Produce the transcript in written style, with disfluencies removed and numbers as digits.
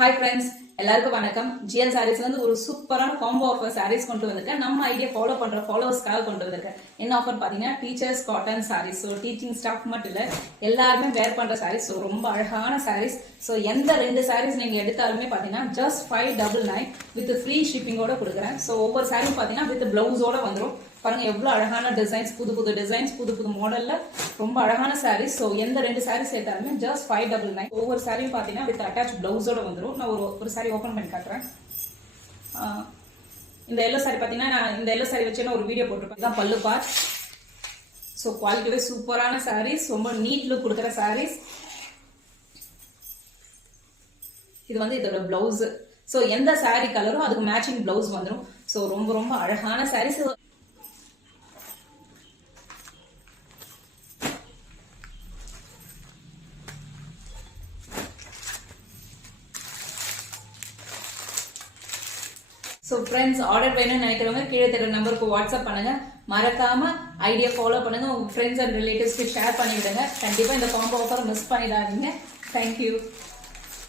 Hi friends, எல்லாருக்கும் வணக்கம். GL Sarees வந்து ஒரு சூப்பரான காம்போ ஆஃபர் sarees கொண்டு வந்திருக்கேன். நம்ம ஐடியா ஃபாலோ பண்ற ஃபாலோவர்ஸ்க்காக கொண்டு வந்திருக்கேன். என்ன ஆஃபர் பாத்தீங்கன்னா teachers cotton sarees. So teaching staff மட்டும் இல்ல எல்லாருமே வேர் பண்ற sarees. ஸோ ரொம்ப அழகான sarees. ஸோ எந்த ரெண்டு sarees நீங்க எடுத்தாலுமே பாத்தீங்கன்னா just 599 with free shipping ஓட கொடுக்குறேன். ஸோ ஒவ்வொரு saree பாத்தீங்கன்னா with blouse ஓட வந்துரும். பாருங்க எவ்வளவு அழகான டிசைன்ஸ், புது புது டிசைன்ஸ், புது புது மாடல்ல ரொம்ப அழகான sarees. ஸோ எந்த ரெண்டு sarees எடுத்தாலுமே just 599. ஒவ்வொரு சாரியும் பாத்தீங்கன்னா with attached blouse ஓட வந்துரும். நான் ஒரு saree ஓபன் பண்ணி காட்டுறேன். இந்த எல்லோ saree பாத்தீங்கன்னா நான் இந்த எல்லோ saree வச்சு ஒரு வீடியோ போட்டிருப்பேன். இதான் பல்லு பார்ட். ஸோ குவாலிட்டியே சூப்பரான sarees, ரொம்ப நீட் லுக் கொடுக்குற sarees. இது வந்து இதோட பிளவுஸ். ஸோ எந்த saree கலரும் அதுக்கு மேட்சிங் பிளவுஸ் வந்துடும். ஸோ ரொம்ப ரொம்ப அழகான sarees. ஸோ ஃப்ரெண்ட்ஸ் ஆர்டர் வேணும்னு நினைக்கிறவங்க கீழே தர நம்பருக்கு வாட்ஸ்அப் பண்ணுங்க. மறக்காம ஐடியா ஃபாலோ பண்ணுங்க. உங்க ஃப்ரெண்ட்ஸ் அண்ட் ரிலேட்டிவ்ஸ்க்கு ஷேர் பண்ணி விடுங்க. கண்டிப்பா இந்த காம்போ ஆஃபர் மிஸ் பண்ணிடாதீங்க. தேங்க்யூ.